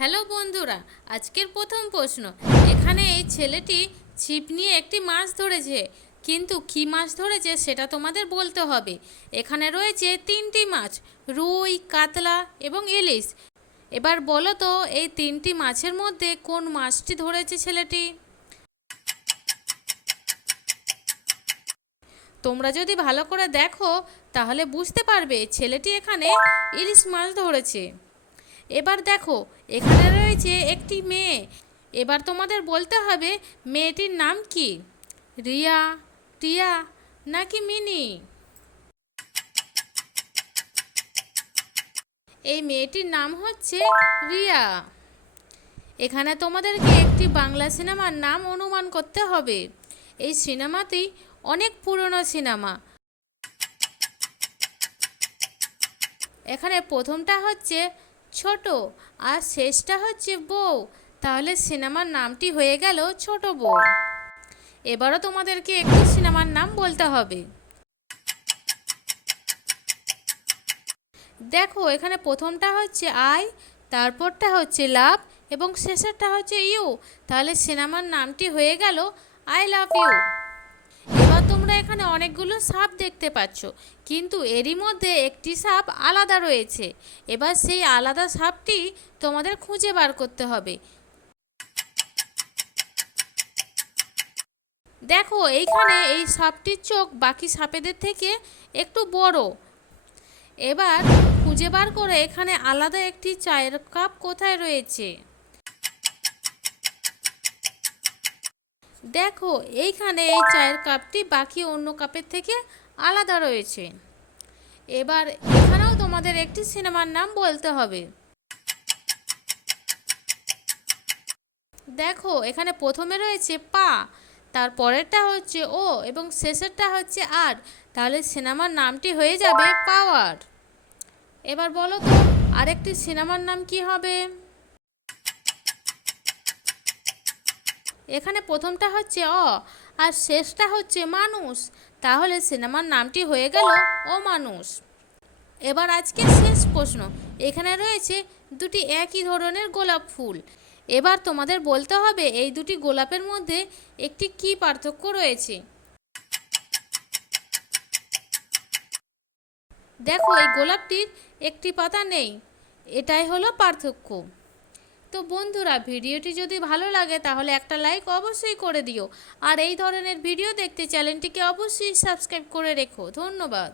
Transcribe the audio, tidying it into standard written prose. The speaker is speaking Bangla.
হ্যালো বন্ধুরা, আজকের প্রথম প্রশ্ন। এখানে এই ছেলেটি ছিপ নিয়ে একটি মাছ ধরেছে, কিন্তু কী মাছ ধরেছে সেটা তোমাদের বলতে হবে। এখানে রয়েছে তিনটি মাছ, রুই, কাতলা এবং ইলিশ। এবার বলো তো এই তিনটি মাছের মধ্যে কোন মাছটি ধরেছে ছেলেটি? তোমরা যদি ভালো করে দেখো তাহলে বুঝতে পারবে ছেলেটি এখানে ইলিশ মাছ ধরেছে। এবার দেখো, এখানে রয়েছে একটি মেয়ে। এবার তোমাদের বলতে হবে মেয়েটির নাম কি? রিয়া, টিয়া নাকি মিনি? এই মেয়েটির নাম হচ্ছে রিয়া। এখানে তোমাদেরকে একটি বাংলা সিনেমার নাম অনুমান করতে হবে। এই সিনেমাটি অনেক পুরনো সিনেমা। এখানে প্রথমটা হচ্ছে ছোট আর শেষটা হচ্ছে বউ, তাহলে সিনেমার নামটি হয়ে গেল ছোট বউ। এবারও তোমাদেরকে একটি সিনেমার নাম বলতে হবে। দেখো, এখানে প্রথমটা হচ্ছে আই, তারপরটা হচ্ছে লাভ এবং শেষেরটা হচ্ছে ইউ, তাহলে সিনেমার নামটি হয়ে গেল আই লাভ ইউ। এবার তোমরা এখানে অনেকগুলো সাপ দেখতে পাচ্ছ, কিন্তু এরই মধ্যে একটি সাপ আলাদা রয়েছে। এবার সেই আলাদা সাপটি তোমাদের খুঁজে বার করতে হবে। দেখো, এইখানে এই সাপটির চোখ বাকি সাপেদের থেকে একটু বড়। এবার খুঁজে বার করে এখানে আলাদা একটি চায়ের কাপ কোথায় রয়েছে। দেখো, এইখানে এই চায়ের কাপটি বাকি অন্য কাপের থেকে আলাদা রয়েছে। এবার এখানেও তোমাদের একটি সিনেমার নাম বলতে হবে। দেখো, এখানে প্রথমে রয়েছে পা, তার পরেরটা হচ্ছে ও এবং শেষেরটা হচ্ছে আর, তাহলে সিনেমার নামটি হয়ে যাবে পাওয়ার। এবার বলো তো আরেকটি সিনেমার নাম কি হবে? এখানে প্রথমটা হচ্ছে অ আর শেষটা হচ্ছে মানুষ, তাহলে সিনেমার নামটি হয়ে গেল ও মানুষ। এবার আজকে শেষ প্রশ্ন। এখানে রয়েছে দুটি একই ধরনের গোলাপ ফুল। এবার তোমাদের বলতে হবে এই দুটি গোলাপের মধ্যে একটি কী পার্থক্য রয়েছে। দেখো, এই গোলাপটির একটি পাতা নেই, এটাই হলো পার্থক্য। তো বন্ধুরা, ভিডিওটি যদি ভালো লাগে তাহলে একটা লাইক অবশ্যই করে দিও, আর এই ধরনের ভিডিও দেখতে চ্যানেলটিকে অবশ্যই সাবস্ক্রাইব করে রেখো। ধন্যবাদ।